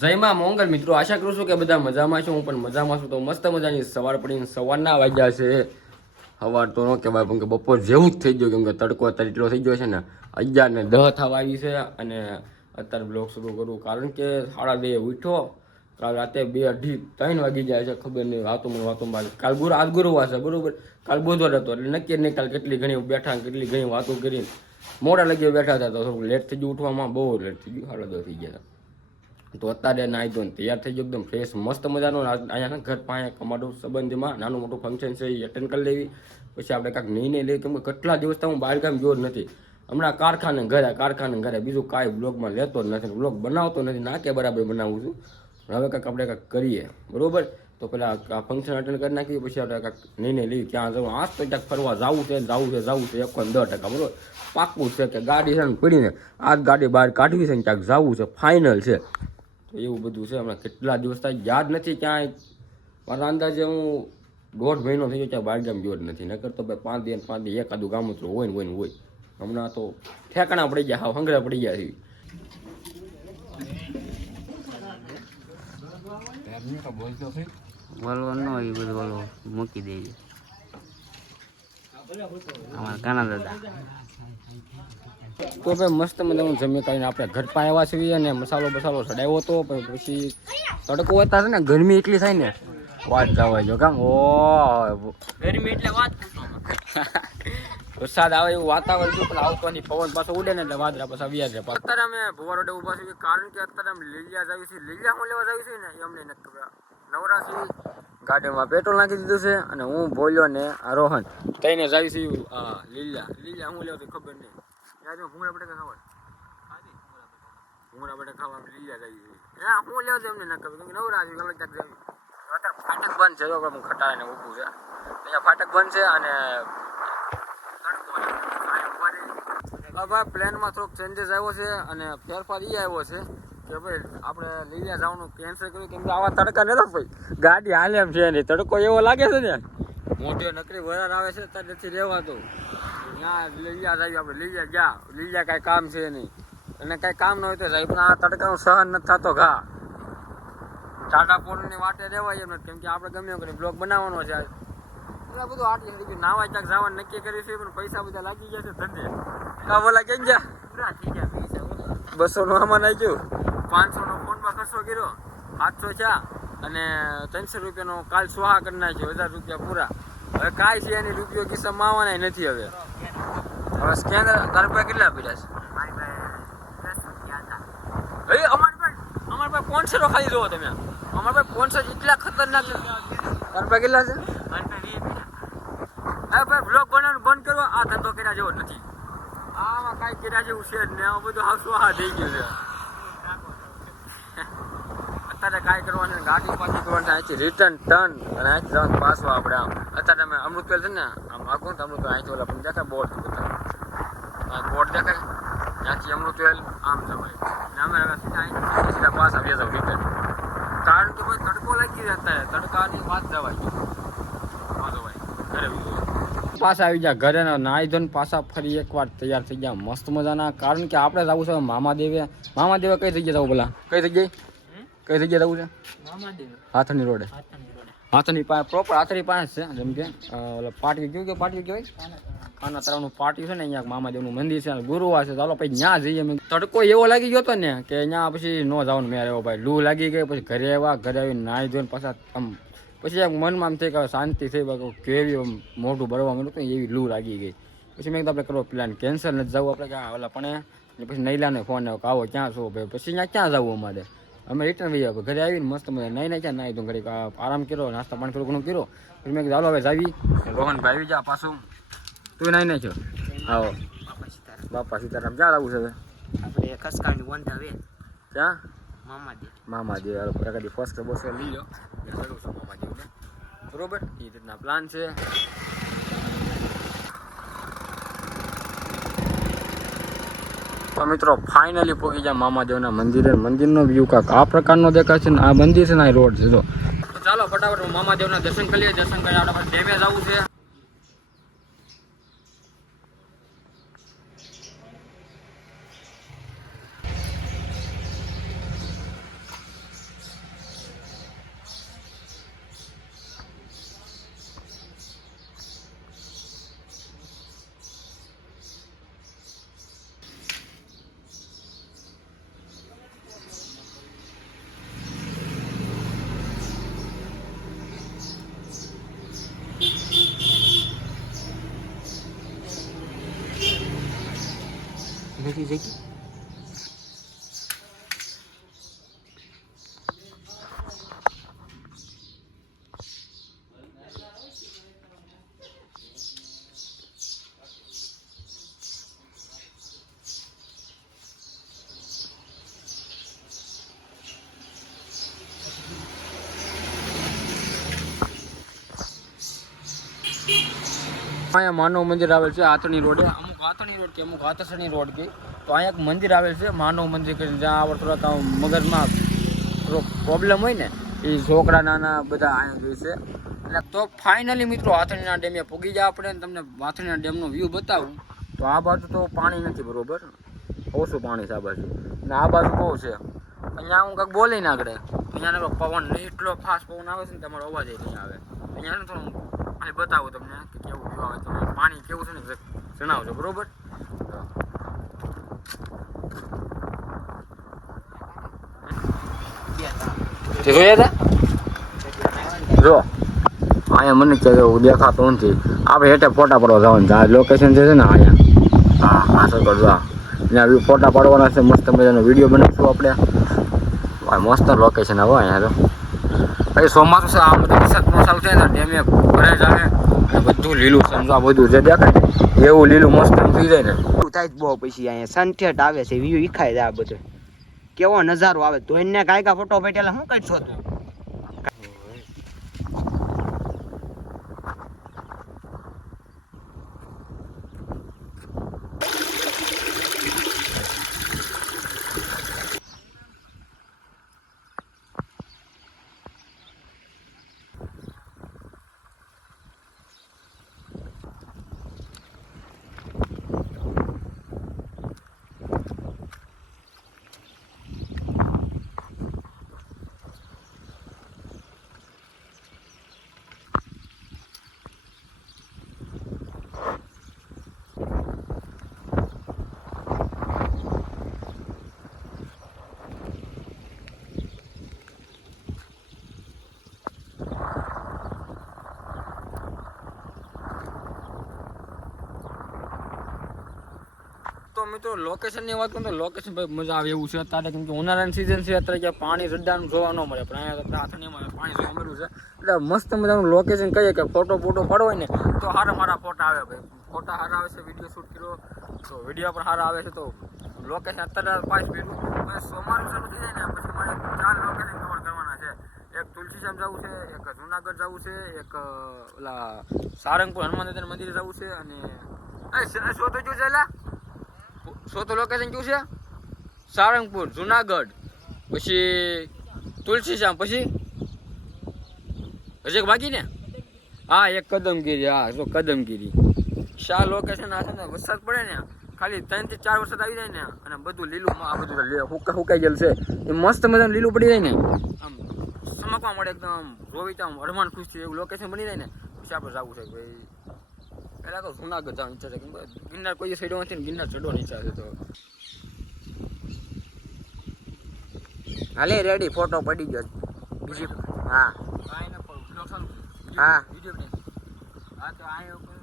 જય માં મોંગલ મિત્રો, આશા કરું છું કે બધા મજામાં છો. હું પણ મજામાં છું. તો મસ્ત મજાની સવાર પડીને સવારના વાગ્યા છે. સવાર તો ન કહેવાય પણ કે બપોર જેવું જ થઈ ગયું, કેમ કે તડકો અત્યારે એટલો થઈ ગયો છે ને 11:10 થવા આવી છે. અને અત્યારે બ્લોગ શરૂ કરું કારણ કે 2:30 ઉઠ્યો. કાલ રાતે 2, 2:30, 3 વાગી જાય છે, ખબર નહીં. વાતોમાં કાલ આજ ગુરુવાર છે, બરોબર. કાલ બુધવાર હતો એટલે નક્કી નહીં. કાલ કેટલી ઘણી બેઠા, કેટલી ઘણી વાતો કરી, મોડા લગી બેઠા હતા. તો થોડું લેટ થઈ ગયું ઉઠવામાં, બહુ લેટ થઈ ગયું. 10:30 થઈ ગયા હતા. તો અત્યારે નાહી ધોઈને તૈયાર થઈ ગયો, એકદમ ફ્રેશ મસ્ત મજાનો. અહીંયા ઘર પાસે અમારું સંબંધીમાં નાનું મોટું ફંક્શન છે, એ અટેન્ડ કરી લેવી. પછી આપણે કાંઈક નિર્ણય લઈએ, કેમ કે કેટલા દિવસથી હું બહાર ગામ ગયો જ નથી. હમણાં કારખાને ઘરે બીજું કાંઈ બ્લોગમાં લેતો જ નથી, બ્લોગ બનાવતો નથી. ના કે બરાબર બનાવું છું. હવે કાંઈક આપણે કાંઈક કરીએ, બરોબર. તો પેલા આ ફંક્શન અટેન્ડ કરી નાખીએ, પછી આપણે કાંઈક નિર્ણય લઈએ ક્યાં જવું. આજ તો ક્યાંક ફરવા જવું છે 110%, બરોબર. પાક્કું છે કે ગાડી છે ને પડીને આ ગાડી બહાર કાઢવી છે ને ક્યાંક જવું છે, ફાઇનલ છે. તો એવું બધું છે. હમણાં કેટલા દિવસ થાય યાદ નથી ક્યાંય. મારા અંદાજે હું 1.5 મહિનો થઈ ગયો ક્યાં બહાર ગામ ગયો જ નથી. નકર તો ભાઈ 5 દી એકાદું ગામતરું હોય ને હોય. હમણાં તો ઠેકાણા પડી ગયા, હા હંગરા પડી ગયા છે. બોલવાનું એ બધું બોલો મૂકી દેજો. અમારા કાના દાદા તો ભાઈ મસ્ત મજાનું જમી કરીને આપણે ઘર પાસે આવ્યા છીએ અને મસાલો ચડાવ્યો હતો. પછી તડકો હતા ને, ગરમી એટલી થાય ને વાત જવા જો કામ. ઓ ગરમી એટલે વાત વરસાદ આવે એવું વાતાવરણ હતું, પણ આવતો નહીં. પવન પાછો ઉડે ને એટલે વાદળા પાછા વ્યાજ જાય. અત્યારે અમે ભુવા રોડે ઉભા છીએ કારણ કે અત્યારે અમે લીલિયા જાવી છીએ. લીલિયા હું લેવા જાવી છીએ ને એ અમને નથી ખબર. નવરાશી ગાડીમાં પેટ્રોલ નાખી દીધું છે અને હું બોલ્યો ને આ રોહન તઈને જાવી છીએ લીલિયા હું લેવા ખબર નહીં. ભૂંગળા બટાકા ખાવા લીલિયા જાવી છીએ. હું લેવા અમને ન ખબર, કેમ કે નવરાશી ગમે ત્યાં જાવી. અત્યારે ફાટક બંધ છે, જો ખટાઈને ઊભું છે અહીંયા. ફાટક બંધ છે અને ભાઈ પ્લાનમાં થોડોક ચેન્જીસ આવ્યો છે અને ફેરફાર એ આવ્યો છે કે ભાઈ આપણે લીલિયા જવાનું કેન્સલ કર્યું, કેમ કે આવા તડકા નતો ભાઈ. ગાડી હાલે એમ છે નહીં, તડકો એવો લાગે છે ને, મોટી નકરી વરાળ આવે છે ત્યારે નથી રહેવાતું. ત્યાં લીલિયા જાય, આપણે લીલિયા કાંઈ કામ છે નહીં અને કાંઈ કામ ન હોય તો જાય, પણ આ તડકાનું સહન નથી થતો. ટાટા પોળની વાટે રહેવાય એમ નથી, કેમ કે આપણે ગમે કરી બ્લોગ બનાવવાનો છે. એટલે બધું આટલી થઈ ગયું. નાવા ક્યાંક જવાનું નક્કી કર્યું છે, પણ પૈસા બધા લાગી ગયા છે ધંધે. બોલા કેમ જા 200 નું આમાં નાખ્યું, 500 નો ફોનમાં ખર્ચો કર્યો, 700 ચા અને 300 રૂપિયાનો કાલ સુહા કરી નાખ્યો, 1000 રૂપિયા પૂરા. હવે કાંઈ છે એની રૂપિયો કિસ્સામાં આવવાના નથી. હવે સ્કેનર તારા રૂપિયા કેટલા પડ્યા છે? અમારી પાસે 500 ખાલી જોવો તમે. અમારી પાસે 500 એટલા ખતરનાક છે. તારા રૂપિયા કેટલા છે? હવે ભાઈ બ્લોગ બનાવવાનું બંધ કરો. આ ધંધો કર્યા જેવો નથી. આમાં કાંઈ કર્યા જેવું છે જ ને. આમાં બધું હાવ સુહા થઈ ગયું છે. અત્યારે કાંઈ કરવાનું ને, ગાડી પાછી કરવાની છે. અહીંથી રિટર્ન ટર્ન અને અહીંથી જવાનું પાછું આપણે આમ. અત્યારે અમે અમૃતવેલ છે ને આમ આગળ તો અમૃતવેલ અહીંથી ઓલા પણ દેખાય બોર્ડ દેખાય, ત્યાંથી અમૃતવેલ આમ જવાય. અમે સીધા પાછા વ્યા જાવ રિટર્ન. કારણ કે ભાઈ તડકો લાગી જાય, અત્યારે તડકાની વાત જવાય ઘરે પાછા આવી ગયા ઘરે. નાહી ધોઈને પાછા ફરી એકવાર તૈયાર થઈ ગયા મસ્ત મજાના. કારણ કે આપણે જવું છે મામાદેવે કઈ જગ્યાએ જવું? પેલા કઈ જગ્યાએ જવું છે? હાથણી રોડે. હાથણી પાસે પ્રોપર હાથણી પાસે છે. જેમ કે પાટિયું કેવું કે પાટિયું કહેવાય, ખાના તળાવનું પાટિયું છે ને, અહીંયા મામાદેવનું મંદિર છે, ગુરુવાર છે. ચાલો પછી ત્યાં જઈએ. તડકો એવો લાગી ગયો હતો ને કે અહીંયા પછી ન જવાનું મેં આવ્યો ભાઈ. લૂ લાગી ગઈ. પછી ઘરે આવીને નાહી ધોઈને પાછા આમ પછી એક મનમાં આમ થઈ કે શાંતિ થઈ, કેવી મોઢું ભરવા માંડ્યું હતું એવી લૂ લાગી ગઈ. પછી મેં આપણે કરો પ્લાન કેન્સલ નથી જવું આપણે ક્યાં ઓલા પણ. પછી નૈલાને ફોન આવ્યો કે આવો ક્યાં છો ભાઈ? પછી અહીંયા ક્યાં જવું અમારે? અમે રિટર્ન વહી આવ્યા. ઘરે આવીને મસ્ત મજા નહીં ક્યાં નાહી તો ઘરે આરામ કર્યો, નાસ્તા પાણી થોડું ઘણું કર્યો. પછી મેં ચાલો હવે જાવી. રોહનભાઈ આવી જા પાછું. તું નાહી નાખ્યો? આવો બાપા સીતારામ. ક્યાં જવું છે હવે? આપણે ખસકાની વંટા વે ક્યાં? મામાદેવ એકાદી ફર્સ્ટ બોસ લઈ લો. મામાદેવ બરોબર, એ રીતના પ્લાન છે. તો મિત્રો ફાઇનલી પહોંચી ગયા મામાદેવના મંદિરે. મંદિરનો વ્યૂ કાંક આ પ્રકારનો દેખાય છે ને આ મંદિર છે ને આ રોડ છે. તો ચાલો ફટાફટ મામાદેવના દર્શન કરી લઈએ. દર્શન કરી આપણે ડેમે જવું છે. મોટી જગ્યા અહીંયા માનવ મંદિર આવેલ છે આથણી રોડે, અમુક આથણી રોડ કે અમુક હાથસણી રોડ કે તો અહીંયા એક મંદિર આવેલ છે માનવ મંદિર કરીને, જ્યાં આ થોડાક મગજમાં થોડો પ્રોબ્લેમ હોય ને એ છોકરા નાના બધા અહીંયા જોઈ છે. એટલે તો ફાઇનલી મિત્રો હાથણીના ડેમે પૂગી જાય આપણે, તમને હાથણીના ડેમનો વ્યૂ બતાવું તો આ બાજુ તો પાણી નથી બરોબર, ઓછું પાણી છે આ બાજુ, અને આ બાજુ બહુ છે. અહીંયા હું કંઈક બોલી ના કરે, અહીંયા પવન એટલો ફાસ્ટ પવન આવે છે ને તમારો અવાજ નહીં આવે. અહીંયા થોડું પાણી બતાવું તમને કે કેવું વ્યૂ આવે, તમે પાણી કેવું છે ને જણાવજો બરોબર. જોયા હતા જો અહીંયા મને ક્યાં દેખાતું નથી, આપણે હેઠે ફોટા પાડવા જવાનું છે. આ લોકેશન છે ને અહીંયા, હા હા સર જો ત્યાં ફોટા પાડવાના છે, મસ્ત મજાનો વિડીયો બનાવીશું આપણે. મસ્ત લોકેશન આવે અહીંયા તો. પછી ચોમાસું છે આ બધું વરસાદ ચાલુ થાય ને ડેમે ભરાઈ જાય ને બધું લીલું સમજો, આ બધું જે દેખાય ને એવું લીલું મસ્ત થઈ જાય ને એવું થાય જ બહુ. પછી અહીંયા સનસેટ આવે છે, વ્યૂ ઈખાય જાય, આ બધું કેવો નજારો આવે. તો એને કાંઈ ફોટો પેટેલા શું કઈ છો તું? તો મિત્રો લોકેશનની વાત કરું તો લોકેશન ભાઈ મજા આવે એવું છે અત્યારે, કેમ કે ઉનાળાની સિઝન છે અત્યારે ક્યાં પાણી રડાનું જોવા ન મળે, પણ અહીંયા હાથણીમાં પાણી જોવા મળ્યું છે. એટલે મસ્ત મજાનું લોકેશન કહીએ કે ફોટો પાડવો હોય ને તો સારા ફોટા આવે ભાઈ, ફોટા સારા આવે છે. વિડીયો શૂટ કર્યો તો વિડીયો પણ સારા આવે છે. તો લોકેશન અત્યારે પાંચ પીરું સોમવારનું શરૂ થઈ જાય ને પછી મારે 4 લોકેશન કવર કરવાના છે. એક તુલસીશ્યામ જવું છે, એક જુનાગઢ જવું છે, એક ઓલા સારંગપુર હનુમાન દાદાના મંદિરે જવું છે, અને શો તો જો છે સો તો લોકેશન કયું છે? સારંગપુર, જુનાગઢ, પછી તુલસીશ્યામ, પછી હજી એક બાકી ને હા એક કદમગીરી. હા જો કદમગીરી 4 લોકેશન આ છે ને. વરસાદ પડે ને ખાલી 3 થી 4 વરસાદ આવી જાય ને અને બધું લીલું, આ બધું હુકાઈ ગયેલું છે એ મસ્ત મજાનું લીલું પડી જાય ને, આમ ચમકવા મળે એકદમ રોવિતા હરમાન ખુશ છે એવું લોકેશન બની જાય ને પછી આપણે જવું છે ભાઈ. પહેલાં તો જુનાગઢ જવાની ઈચ્છા છે, કેમ કે ગિરનાર કોઈ સાઈડમાં નથી ને ગિરનાર ચડવાની ઈચ્છા છે. તો હાલે રેડી, ફોટો પડી ગયો બીજી. હા હા હા તો આ ઉપર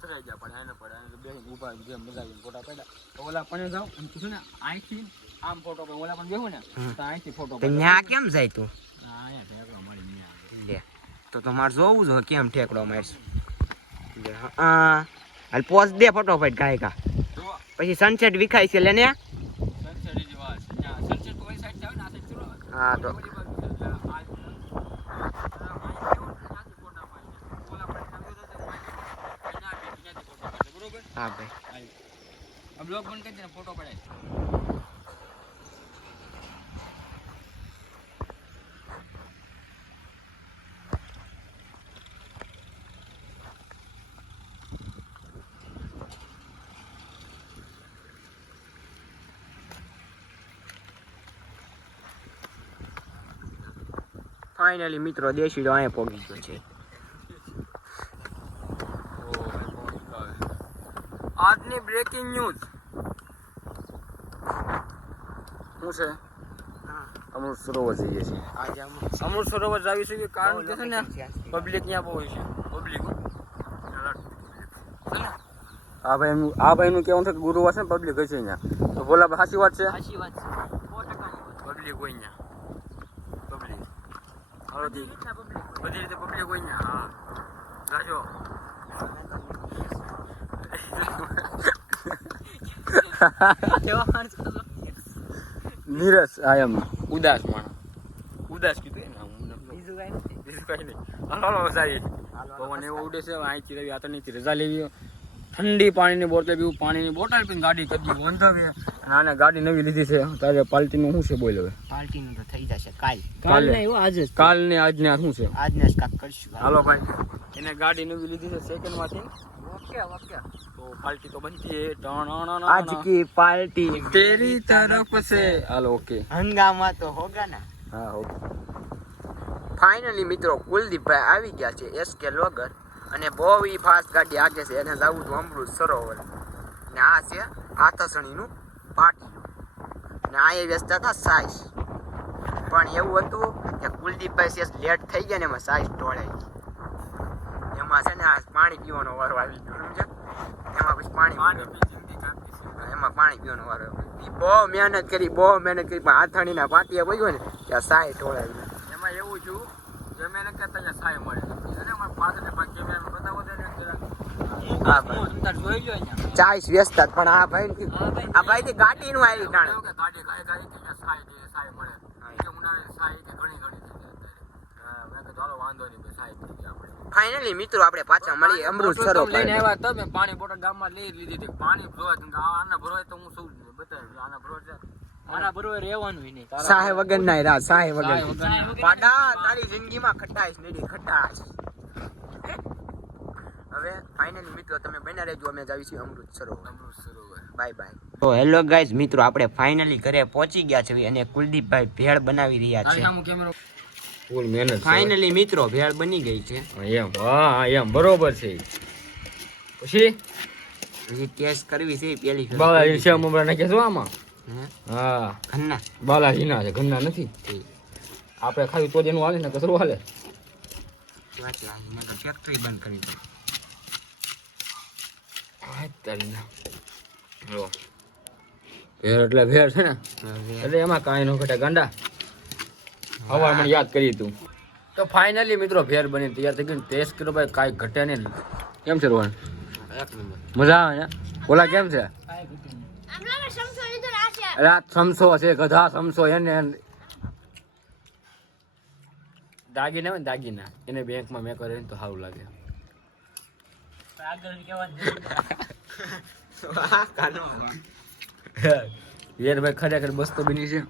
ચડાઈ જાય પણ આને પડે બે ઊભા જે મજા આવી ફોટા પડ્યા તો ઓલા પણ જાવ અને તું ને અહીંથી આમ ફોટો પડે, ઓલા પણ બેહું ને તો અહીંથી ફોટો પડે. ત્યાં કેમ જાય તું? અહીંયા ઠેકડો મળી લે તો તમારે જોવું જોઈએ કેમ ઠેકડો મારશું. હા હાલ પોઝ દે ફટોફટ ગાયકા, પછી સનસેટ વિખાય છે લે ને. હા તો હા ભાઈ બ્લોગ બંધ કરી દે ફોટો પડાય. ફાઇનલી મિત્રો દેશી તો અહીંયા પહોંચી ગયો છે. આજની બ્રેકિંગ ન્યૂઝ શું છે? અમૃત સરોવર જઈએ છીએ આજે અમૃત સરોવર જાવી છે કારણ કે છે ને પબ્લિક ત્યાં બહુ છે. પબ્લિક આ ભાઈનું કહેવાનું છે કે ગુરુવાર છે ને પબ્લિક હશે અહીંયા, તો તો બોલા સાચી વાત છે. સાચી વાત છે 100% પબ્લિક હોય અહીંયા પબ્લિક હાલો દી બધી રીતે પબ્લિક હોય અહીંયા હા રાજો નીરસ આઈ એમ ઉદાસ માણસ ઉદાસ કીધું ને બીજું કાંઈ નથી. બીજું કઈ નહીં હાલો સારી પવન એવો ઉડે છે અહીંથી રવિ આતરણીથી રજા લેવી ઠંડી પાણીની બોટલ પીવું પાણીની બોટલ પીને ગાડી કરી વાંધો કે અને આને ગાડી નવી લીધી છે તારે પાર્ટીનું શું છે બોલ હવે પાર્ટીનું તો થઈ જશે કાલ કાલ નહીં હો, આજ જ. કાલ ને આજને આ શું છે આજને જ કાક કરશું હાલો ભાઈ એને ગાડી નવી લીધી છે સેકન્ડમાંથી ઓકે ઓકે તો પાર્ટી તો બનતી है આજ કી પાર્ટી તેરી તરફ से હાલો ઓકે હંગામા તો હોગા ના હા ઓકે ફાઇનલી મિત્રો કુલદીપભાઈ આવી ગયા છે એસકે લોગર અને બહુ ઈ ફાસ્ટ ગાડી આગે છે એને જવું હતું અમૃત સરોવર ને આ છે આથસણીનું પાટિયું ને આ એ વ્યસ્ત હતા સાઈઝ પણ એવું હતું કે કુલદીપભાઈ છે લેટ થઈ ગયા ને એમાં સાઈઝ ટોળાઈ ગઈ એમાં છે ને આ પાણી પીવાનો વારો આવી ગયો સમજ્યા એમાં પછી પાણી એમાં પાણી પીવાનો વારો આવ્યો ઈ બહુ મહેનત કરી પણ આથણીના પાટિયા પડ્યો ને ત્યાં સાઈ ટોળાઈ ગઈ એમાં એવું છું જે મેં કહેતા અહીંયા સાય મળે અને મારા પાછળ પાંચ કેમેરા બતાવો દે ને હા ભાઈ. હું તમને જોઈ લો અહીંયા. ચાઈસ વ્યસ્ત જ પણ આ ભાઈ આ ભાઈ થી ગાડી નું આવી જાણે કે ગાડી ખાઈ ખાઈ કે સાય મળે કે ઉનાળે સાય કે ઘણી ઘણી થઈ જાય મેં કીધું હાલો વાંધો નહીં ભાઈ સાય થઈ ગયા આપણે ફાઇનલી મિત્રો આપણે પાછા મળીએ અમૃત સરોવર લઈને આવ્યા તમે પાણી બોટલ ગામમાં લઈ લીધી હતી પાણી ભરોય તમે આના ભરોય તો હું શું બતાવી આના ભરોય છે મારા બરોબર રહેવાનું નહીં. સાહે વગર ના રા સાહે વગર સાહે વગરના. પાડા તારી જિંદગીમાં ખટાઈશ નહીં ખટાઈશ હવે ફાઇનલી મિત્રો તમે બન્યા રહેજો અમે જાવી છીએ અમૃત સરોવર બાય બાય તો હેલો ગાઈઝ મિત્રો આપણે ફાઇનલી ઘરે પહોંચી ગયા છે અને કુલદીપભાઈ ભેળ બનાવી રહ્યા છે કેમેરો ફૂલ મહેનત ફાઇનલી મિત્રો ભેળ બની ગઈ છે એમ હા એમ બરોબર છે પછી હજી ટેસ્ટ કરવી છે પેલી ફેર. બાલાજી છે મમરા નાખે શું આમાં હે? હા ઘરના બાલાજી ના છે ઘરના નથી આપણે ખાલી તો જ એનું હાલે ને કસરું હાલે વાંચલા મેં તો ફેક્ટરી બંધ કરી દો ભેર એટલે ભેર છે ને એટલે એમાં કાંઈ ન ઘટે ગાંડા હવા મને યાદ કરી તું તો ફાઇનલી મિત્રો ભેર બની તૈયાર થઈ ગઈ ટેસ્ટ કર્યો ભાઈ કાંઈ ઘટે નહીં કેમ છે રોહન એક નંબર મજા આવે ને ઓલા કેમ છે રાત સમસો છે ગધા સમસો એને દાગીના હોય ને દાગીના એને બેંકમાં મેં કરે તો સારું લાગે આગળ કહેવાનું જરૂર નથી. કાનો યાર ભાઈ ખરેખર બસ તો બની છે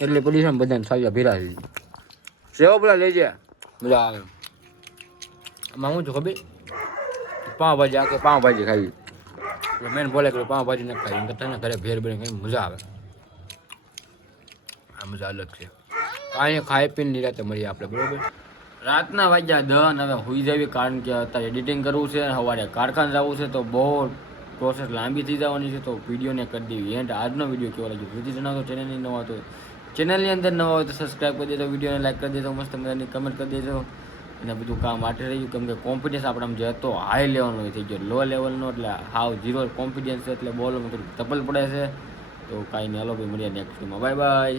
એટલે પડી છે ને બધાને સાજા ભેરા છે સેવા પેલા લેજે મજા આવે આમાં હું છું ખબર પાવભાજી આખે પાવભાજી ખાવી એટલે મેં બોલે કે પાવભાજી ન ખાવી એમ તને ઘરે ભેર બને કઈ મજા આવે આ મજા અલગ છે કાંઈ ખાઈ પીને નિરાતે મળીએ આપણે બરોબર રાતના વાગ્યા 10 હવે હોઈ જવી કારણ કે અત્યારે એડિટિંગ કરવું છે અને સવારે કારખાને જવું છે તો બહુ પ્રોસેસ લાંબી થઈ જવાની છે તો વિડીયોને કરી દેવી એન્ડ આજનો વિડીયો કેવો લાગ્યો વિધિ જણાવો ચેનલની નવા તો ચેનલની અંદર નવા હોય તો સબસ્ક્રાઈબ કરી દેજો વિડીયોને લાઈક કરી દેજો મસ્ત મજાની કમેન્ટ કરી દેજો અને બધું કામ માટે રહ્યું કેમ કે કોન્ફિડન્સ આપણામાં જે હતો હાઈ લેવલનો થઈ ગયો લો લેવલનો એટલે હાવ ઝીરો કોન્ફિડન્સ એટલે બોલમાં થોડું તપલ પડે છે તો કાંઈ નહીં હાલો ભાઈ મળીએ નેક્સ્ટ વીડિયોમાં બાય બાય